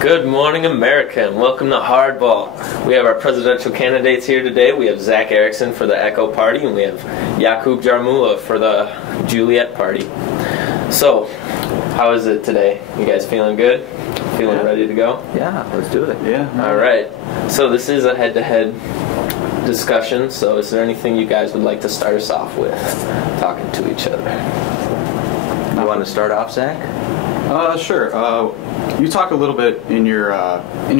Good morning, America, and welcome to Hardball. We have our presidential candidates here today. We have Zach Erickson for the Echo Party, and we have Jakub Jarmula for the Juliet Party. So, how is it today? You guys feeling good? Feeling ready to go? Yeah, let's do it. Yeah. All right. So this is a head-to-head discussion. So is there anything you guys would like to start us off with, talking to each other? You want to start off, Zach? Sure. You talk a little bit in your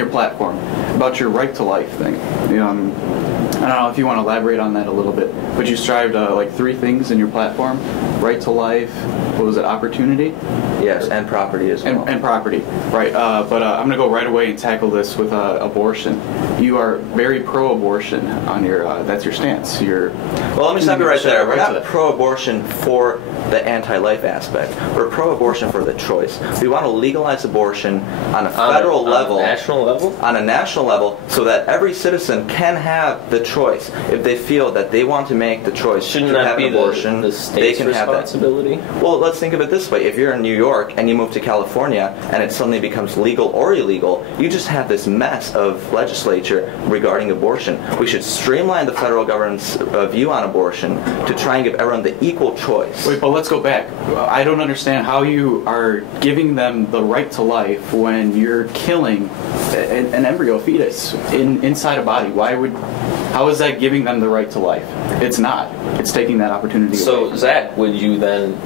platform about your right to life thing. I don't know if you want to elaborate on that a little bit, but you strived like 3 things in your platform: right to life, what was it, opportunity? Yes, and property as well. And property, right. But I'm going to go right away and tackle this with abortion. You are very pro-abortion on your, that's your stance. Well, let me stop you right there. We're not pro-abortion for the anti-life aspect. We're pro-abortion for the choice. We want to legalize abortion on a federal level. On a national level? On a national level, so that every citizen can have the choice. If they feel that they want to make the choice to have an abortion, the state's they can responsibility? have that. Well, let's think of it this way. If you're in New York and you move to California and it suddenly becomes legal or illegal, you just have this mess of legislature regarding abortion. We should streamline the federal government's view on abortion to try and give everyone the equal choice. Wait, but let's go back. I don't understand how you are giving them the right to life when you're killing an embryo fetus inside a body. How is that giving them the right to life? It's not. It's taking that opportunity away. So, Zach, would you then,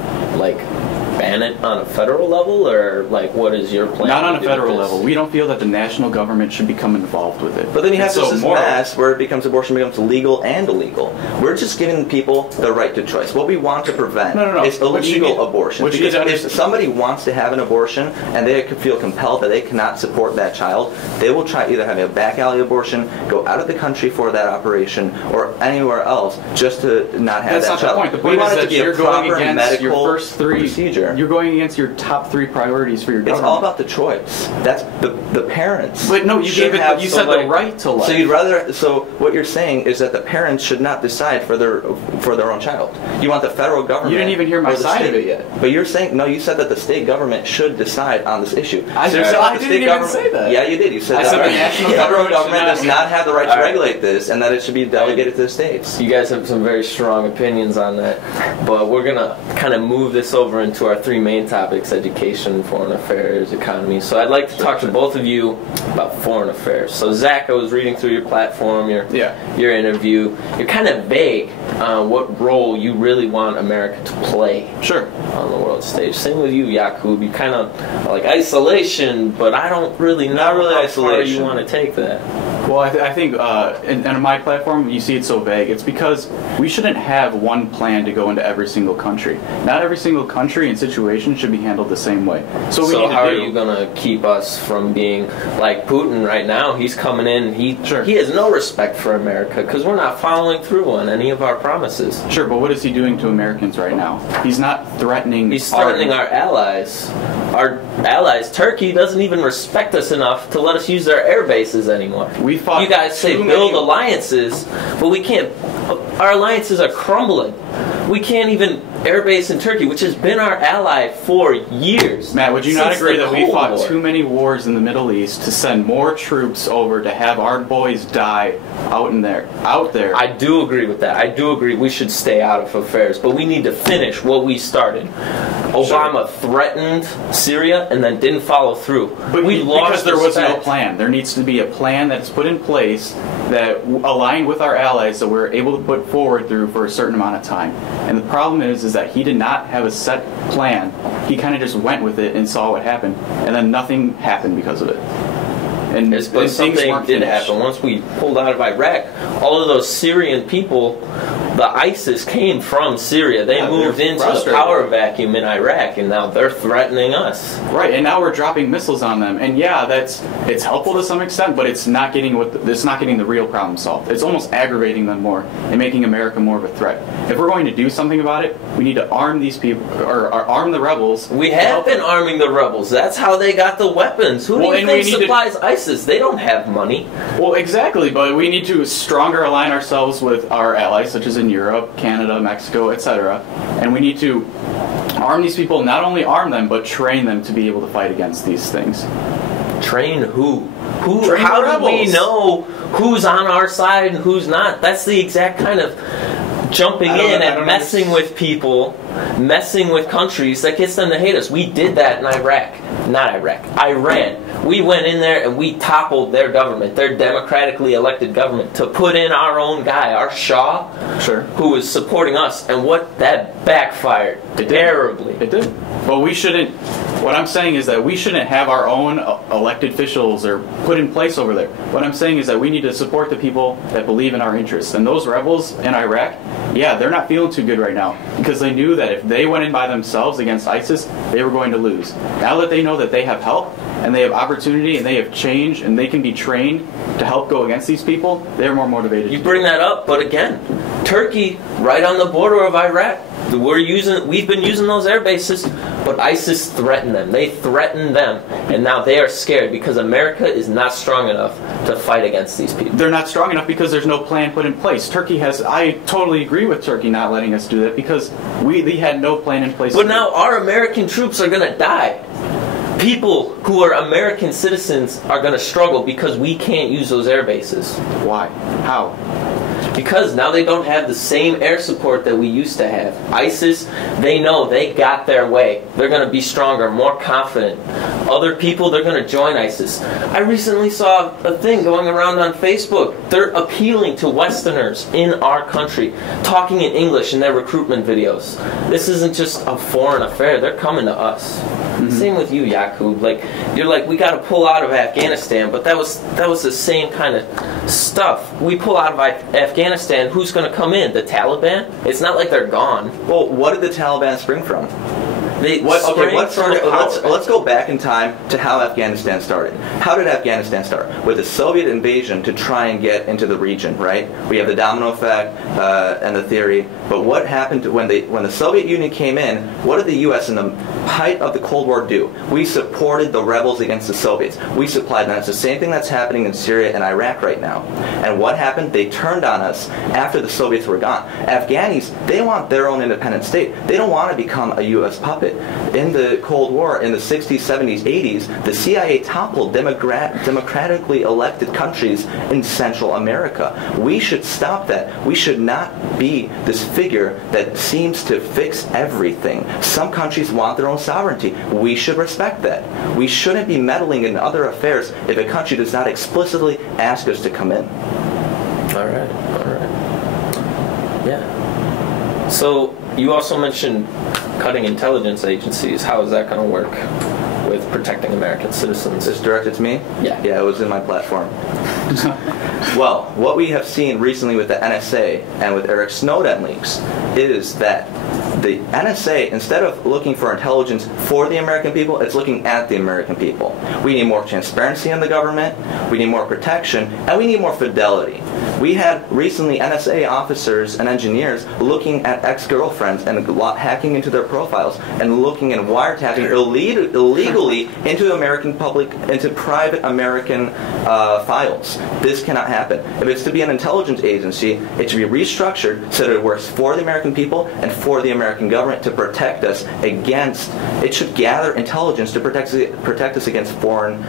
ban it on a federal level, or what is your plan? Not on a federal level. We don't feel that the national government should become involved with it. But then you have this mess where abortion becomes legal and illegal. We're just giving people the right to choice. What we want to prevent is illegal abortion. Because if somebody wants to have an abortion and they feel compelled that they cannot support that child, they will try either having a back alley abortion, go out of the country for that operation, or anywhere else just to not have that child. That's not the point. The point is that you're going against your first 3 procedure. You're going against your top 3 priorities for your government. It's all about the choice. That's the parents. But no, you said the right to life. So what you're saying is that the parents should not decide for their own child. You want the federal government. You didn't even hear my side of it yet. But you're saying you said that the state government should decide on this issue. I didn't even say that. Yeah, you did. You said the national federal government does not have the right to regulate this, and that it should be delegated to the states. You guys have some very strong opinions on that, but we're gonna kind of move this over into our 3 main topics: education, foreign affairs, economy. So I'd like to talk to both of you about foreign affairs. So Zach, I was reading through your platform, your interview. You're kind of vague on what role you really want America to play on the world stage. Same with you, Jakub. You kind of like isolation, but I don't really know how far you want to take that. Well, I think in my platform, you see it's so vague. It's because we shouldn't have one plan to go into every single country. Not every single country and situation should be handled the same way. So how are you going to keep us from being like Putin right now? He's coming in. He has no respect for America because we're not following through on any of our promises. Sure, but what is he doing to Americans right now? He's not threatening. He's threatening our allies. Our allies, Turkey, doesn't even respect us enough to let us use their air bases anymore. You guys say build alliances, but we can't. Our alliances are crumbling. We can't even airbase in Turkey, which has been our ally for years. Matt, would you not agree that we fought too many wars in the Middle East to send more troops over to have our boys die out there? I do agree with that. I do agree we should stay out of affairs, but we need to finish what we started. Obama threatened Syria and then didn't follow through. But because there was no plan. There needs to be a plan that's put in place that aligned with our allies that we're able to put forward through for a certain amount of time. And the problem is that he did not have a set plan. He kind of just went with it and saw what happened, and then nothing happened because of it. But something did happen. Once we pulled out of Iraq, all of those Syrian people, the ISIS came from Syria. They moved into the power vacuum in Iraq, and now they're threatening us. Right, and now we're dropping missiles on them. And yeah, it's helpful to some extent, but it's not getting the real problem solved. It's almost aggravating them more and making America more of a threat. If we're going to do something about it, we need to arm these people, or arm the rebels. We have been arming the rebels. That's how they got the weapons. Who do you think supplies ISIS? They don't have money. Well, exactly, but we need to stronger align ourselves with our allies, such as in Europe, Canada, Mexico, etc. And we need to arm these people, not only arm them, but train them to be able to fight against these things. Train who? Train how the do we rebels. know who's on our side and who's not? That's the exact kind of jumping in and messing with people, messing with countries that gets them to hate us. We did that in Iran. We went in there and we toppled their government, their democratically elected government, to put in our own guy, our Shah, who was supporting us. And that backfired terribly. It did. But we shouldn't. What I'm saying is that we shouldn't have our own elected officials or put in place over there. What I'm saying is that we need to support the people that believe in our interests. And those rebels in Iraq, yeah, they're not feeling too good right now because they knew that if they went in by themselves against ISIS, they were going to lose. Now that they know that they have help and they have opportunity and they have change and they can be trained to help go against these people, they're more motivated. You bring that up, but again, Turkey, right on the border of Iraq, we've been using those air bases, but ISIS threatened them. They threatened them, and now they are scared because America is not strong enough to fight against these people. They're not strong enough because there's no plan put in place. I totally agree with Turkey not letting us do that because we had no plan in place. But now our American troops are going to die. People who are American citizens are going to struggle because we can't use those air bases. Why? How? Because now they don't have the same air support that we used to have. ISIS, they know they got their way. They're going to be stronger, more confident. Other people, they're going to join ISIS. I recently saw a thing going around on Facebook. They're appealing to Westerners in our country, talking in English in their recruitment videos. This isn't just a foreign affair. They're coming to us. Same with you, Jakub. You're like, we got to pull out of Afghanistan, but that was the same kind of stuff. We pull out of Afghanistan, who's going to come in? The Taliban? It's not like they're gone. Well, what did the Taliban spring from? Let's go back in time to how Afghanistan started. How did Afghanistan start? With the Soviet invasion to try and get into the region, right? We have the domino effect and the theory. But what happened when the Soviet Union came in? What did the U.S. in the height of the Cold War do? We supported the rebels against the Soviets. We supplied them. It's the same thing that's happening in Syria and Iraq right now. And what happened? They turned on us after the Soviets were gone. Afghanis, they want their own independent state. They don't want to become a U.S. puppet. In the Cold War, in the 60s, 70s, 80s, the CIA toppled democratically elected countries in Central America. We should stop that. We should not be this figure that seems to fix everything. Some countries want their own sovereignty. We should respect that. We shouldn't be meddling in other affairs if a country does not explicitly ask us to come in. All right. Yeah. So you also mentioned cutting intelligence agencies. How is that going to work with protecting American citizens? It's directed to me? Yeah. Yeah, it was in my platform. Well, what we have seen recently with the NSA and with Eric Snowden leaks is that the NSA, instead of looking for intelligence for the American people, it's looking at the American people. We need more transparency in the government, we need more protection, and we need more fidelity. We had recently NSA officers and engineers looking at ex-girlfriends and hacking into their profiles and looking and wiretapping illegally into private American files. This cannot happen. If it's to be an intelligence agency, it should be restructured so that it works for the American people and for the American government to protect us against. It should gather intelligence to protect us against foreign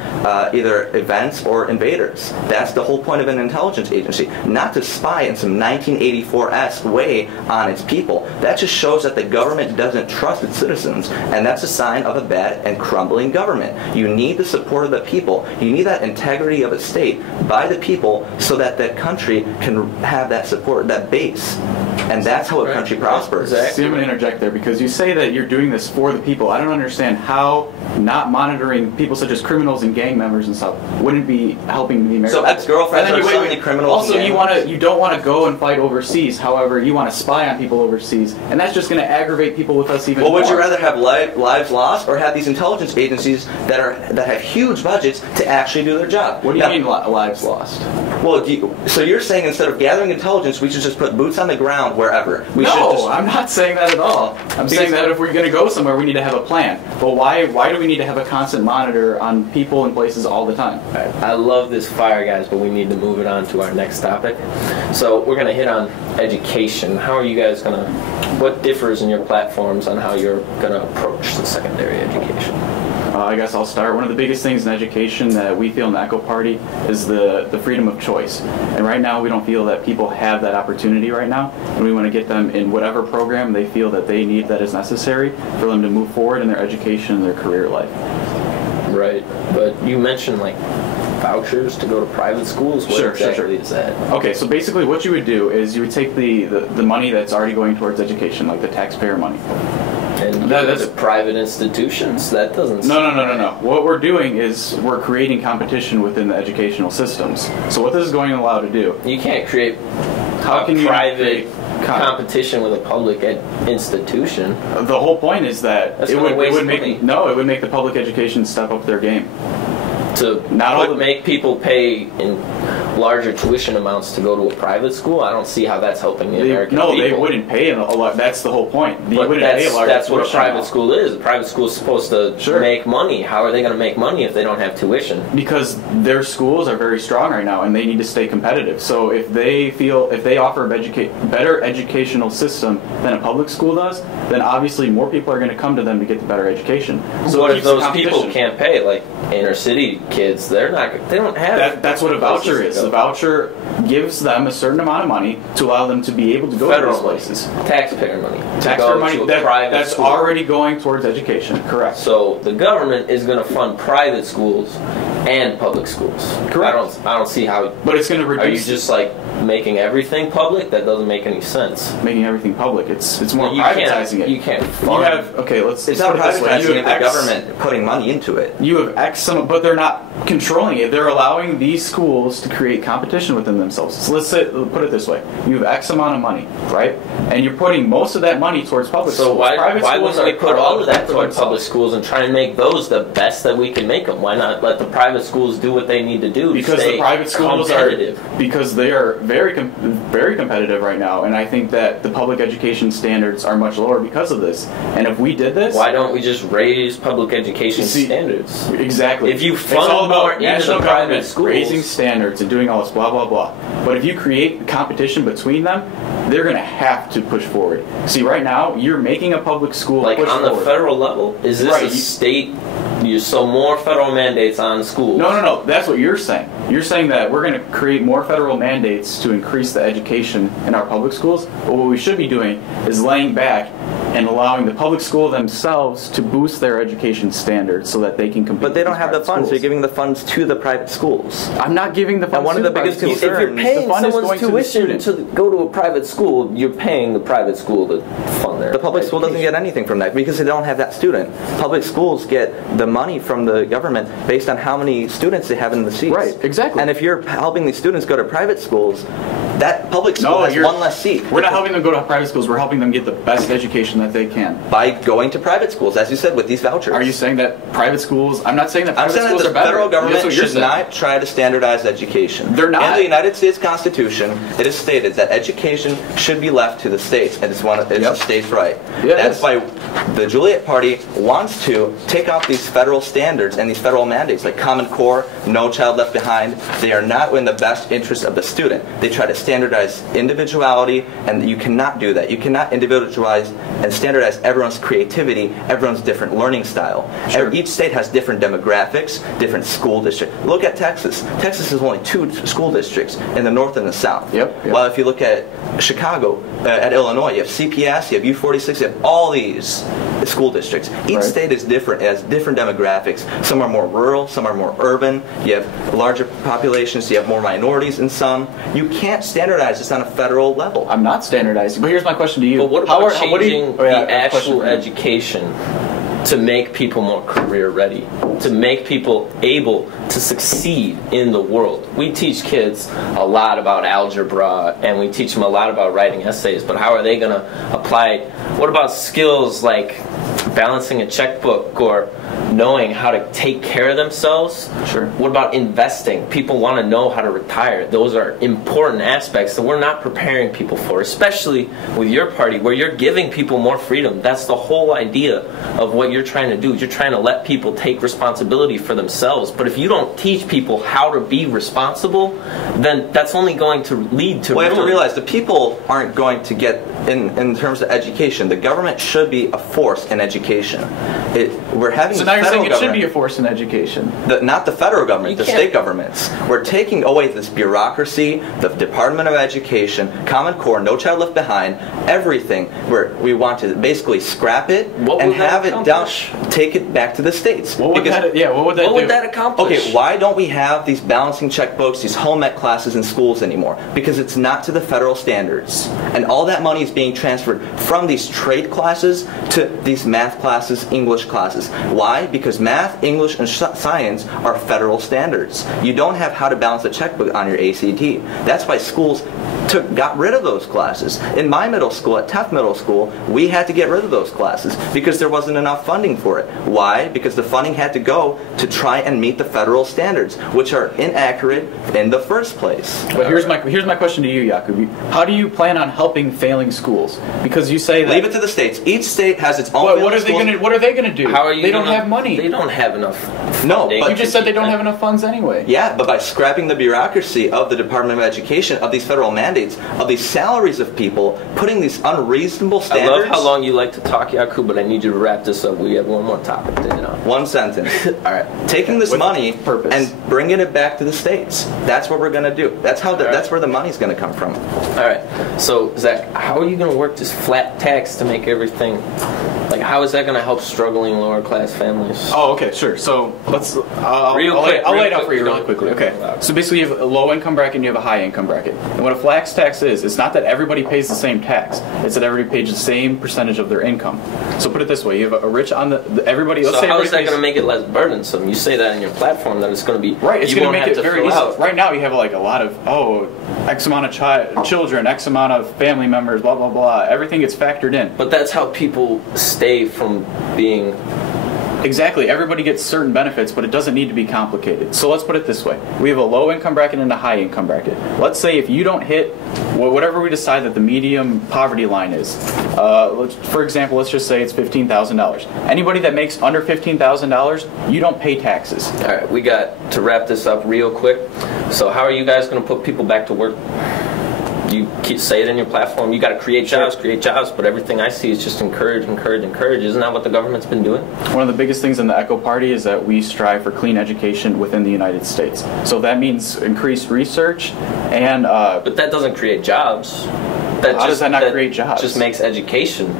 either events or invaders. That's the whole point of an intelligence agency. Not to spy in some 1984-esque way on its people. That just shows that the government doesn't trust its citizens, and that's a sign of a bad and crumbling government. You need the support of the people. You need that integrity of a state by the people so that that country can have that support, that base. And that's how a country prospers. See, I'm going to interject there because you say that you're doing this for the people. I don't understand how not monitoring people such as criminals and gang members and stuff wouldn't be helping the American. So ex-girlfriends are certainly criminals. Also, you don't want to go and fight overseas. However, you want to spy on people overseas, and that's just going to aggravate people with us even more. Well, would you rather have lives lost or have these intelligence agencies that have huge budgets to actually do their job? What do you mean lives lost? Well, so you're saying instead of gathering intelligence, we should just put boots on the ground wherever? I'm not saying that at all. I'm saying that if we're going to go somewhere, we need to have a plan. But why do we need to have a constant monitor on people and places all the time? Right. I love this fire, guys, but we need to move it on to our next topic. So we're going to hit on education. How are you guys going to, what differs in your platforms on how you're going to approach the secondary education? I guess I'll start. One of the biggest things in education that we feel in the Echo Party is the freedom of choice. And right now we don't feel that people have that opportunity right now, and we want to get them in whatever program they feel that they need that is necessary for them to move forward in their education and their career life. Right, but you mentioned like vouchers to go to private schools. What exactly is that? Okay, so basically what you would do is you would take the money that's already going towards education, like the taxpayer money. And that's private institutions? That doesn't... No. What we're doing is we're creating competition within the educational systems. So what this is going to allow to do... You can't create private competition with a public institution. The whole point is that it would make the public education step up their game. To make people pay in larger tuition amounts to go to a private school, I don't see how that's helping the American people. No, they wouldn't pay a lot. That's the whole point. That's what a private school is. A private school is supposed to make money. How are they going to make money if they don't have tuition? Because their schools are very strong right now, and they need to stay competitive. So if they offer a better educational system than a public school does, then obviously more people are going to come to them to get the better education. So what if those people can't pay? Like inner city kids, they don't have. That's what a voucher is. A voucher gives them a certain amount of money to allow them to be able to go to those places. Taxpayer money. Taxpayer money that's already going towards education. Correct. So the government is going to fund private schools and public schools. Correct. I don't see how. But it's going to reduce. Are you just like making everything public? That doesn't make any sense. Making everything public. It's more privatizing it. You can't. It's not privatizing it. The government putting money into it. You have but they're not controlling it. They're allowing these schools to create competition within themselves. So put it this way: you have X amount of money, right? And you're putting most of that money towards public schools. So why wouldn't we put all of that towards public schools and try and make those the best that we can make them? Why not let the private schools do what they need to do? Because the private schools because they are very competitive right now, and I think that the public education standards are much lower because of this. And if we did this, why don't we just raise public education standards? Exactly. If you fund more into the private schools, raising standards and doing all this blah blah blah. But if you create competition between them, they're going to have to push forward. See, right now you're making a public school like push on forward. The federal level. Is this a state? So more federal mandates on schools. No. That's what you're saying. You're saying that we're going to create more federal mandates to increase the education in our public schools. But what we should be doing is laying back and allowing the public school themselves to boost their education standards so that they can compete. But they don't have the funds. You're giving the funds to the private schools. I'm not giving the funds and one to of the biggest concerns. If you're paying someone's tuition to go to a private school, you're paying the private school to fund their The public school doesn't get anything from that because they don't have that student. Public schools get the money from the government based on how many students they have in the seats. Right, exactly. And if you're helping these students go to private schools, that public school has one less seat. We're not helping them go to private schools. We're helping them get the best education that they can. By going to private schools, as you said, with these vouchers. Are you saying that private schools... I'm not saying that private schools that are better. The federal government should not try to standardize education. They're not. In the United States Constitution, it is stated that education should be left to the states, and it's a state's right. Yeah, that's why the Juliet Party wants to take off these federal standards and these federal mandates, like Common Core, No Child Left Behind. They are not in the best interest of the student. They try to standardize individuality, and you cannot do that. You cannot individualize and standardize everyone's creativity, everyone's different learning style. Sure. Each state has different demographics, different school districts. Look at Texas. Texas has only 2 school districts in the north and the south. Yep. While if you look at Chicago, at Illinois, you have CPS, you have U46, you have all these school districts. Each state is different. It has different demographics. Some are more rural, some are more urban. You have larger populations, you have more minorities in some. You can't standardize this on a federal level. I'm not standardizing, but here's my question to you. But what about changing the actual education to make people more career ready, to make people able to succeed in the world? We teach kids a lot about algebra and we teach them a lot about writing essays, but how are they going to apply? What about skills like balancing a checkbook or knowing how to take care of themselves? Sure. What about investing? People want to know how to retire. Those are important aspects that we're not preparing people for, especially with your party where you're giving people more freedom. That's the whole idea of what you're trying to do. You're trying to let people take responsibility for themselves. But if you don't teach people how to be responsible, then that's only going to lead to Well, you have to realize the people aren't going to get in terms of education. The government should be a force in education. We're having so now you're saying it should be a force in education. Not the federal government, the state governments. We're taking away this bureaucracy, the Department of Education, Common Core, No Child Left Behind, everything. Where we want to basically scrap it and have it down, take it back to the states. What would that accomplish? Okay, why don't we have these balancing checkbooks, these home ec classes in schools anymore? Because it's not to the federal standards. And all that money is being transferred from these trade classes to these math classes, English classes. Why? Because math, English, and science are federal standards. You don't have how to balance a checkbook on your ACT. That's why schools got rid of those classes. In my middle school, at Taft Middle School, we had to get rid of those classes because there wasn't enough funding for it. Why? Because the funding had to go to try and meet the federal standards, which are inaccurate in the first place. But here's my question to you, Jakub. How do you plan on helping failing schools? Because you say that leave it to the states. Each state has its own. What are they going to do? How are you? They don't have money. They don't have enough. No, but you just said they don't have enough funds anyway. Yeah, but by scrapping the bureaucracy of the Department of Education, of these federal mandates, of these salaries of people, putting these unreasonable standards. I love how long you like to talk, Jakub, but I need you to wrap this up. We have one more topic to hit on. One sentence. All right. Taking this money and bringing it back to the states. That's what we're going to do. That's how. That's where the money's going to come from. All right. So, Zach, how are you going to work this flat tax to make everything? Like, how is that going to help struggling lower class families? Oh, okay, sure. So let's. I'll lay it out for you really quickly. Okay. So basically, you have a low income bracket and you have a high income bracket. And what a flat tax is, it's not that everybody pays the same tax. It's that everybody pays the same percentage of their income. So put it this way: you have a rich on everybody. Let's say how is that going to make it less burdensome? You say that in your platform that it's going to be right. It's going to make it very easy. Right now, you have like a lot of X amount of children, X amount of family members, blah blah blah. Everything gets factored in. But that's how people stay from being. Exactly. Everybody gets certain benefits, but it doesn't need to be complicated. So let's put it this way. We have a low income bracket and a high income bracket. Let's say if you don't hit whatever we decide that the medium poverty line is. For example, let's just say it's $15,000. Anybody that makes under $15,000, you don't pay taxes. All right. We got to wrap this up real quick. So how are you guys going to put people back to work? You say it in your platform. You got to create jobs, but everything I see is just encourage. Isn't that what the government's been doing? One of the biggest things in the Echo Party is that we strive for clean education within the United States. So that means increased research and... but that doesn't create jobs. How does that not create jobs? Just makes education.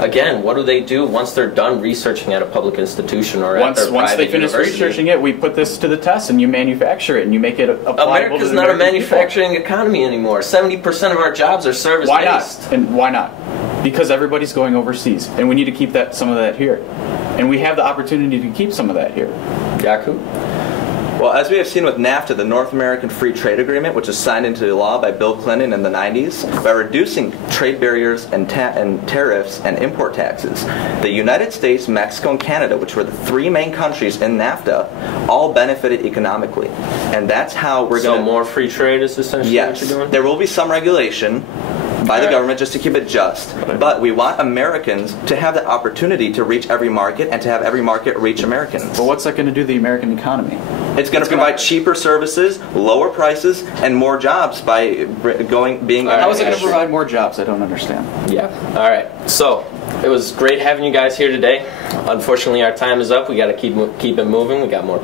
Again, what do they do once they're done researching at a public institution or at their private Once they finish researching it, we put this to the test and you manufacture it and you make it applicable America's to the not American a manufacturing economy anymore. 70% of our jobs are service-based. Why not? And why not? Because everybody's going overseas and we need to keep some of that here. And we have the opportunity to keep some of that here. Jakub? Well, as we have seen with NAFTA, the North American Free Trade Agreement, which was signed into law by Bill Clinton in the 90s, by reducing trade barriers and tariffs and import taxes, the United States, Mexico, and Canada, which were the three main countries in NAFTA, all benefited economically. And that's how we're going to... So more free trade is essentially what you're doing? There will be some regulation by the government just to keep it just. But we want Americans to have the opportunity to reach every market and to have every market reach Americans. But what's that going to do to the American economy? It's going to provide cheaper services, lower prices, and more jobs by being... How is it going to provide more jobs? I don't understand. Yeah. All right. So, it was great having you guys here today. Unfortunately, our time is up. We got to keep it moving. We got more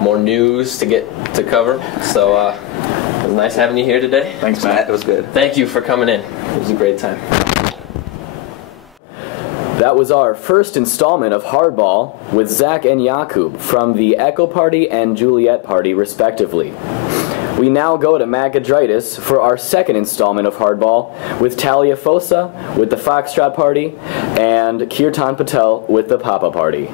more news to get to cover. So, it was nice having you here today. Thanks, Matt. It was good. Thank you for coming in. It was a great time. That was our first installment of Hardball with Zach and Jakub from the Echo Party and Juliet Party, respectively. We now go to Magadritis for our second installment of Hardball with Talia Fosa with the Foxtrot Party and Kirtan Patel with the Papa Party.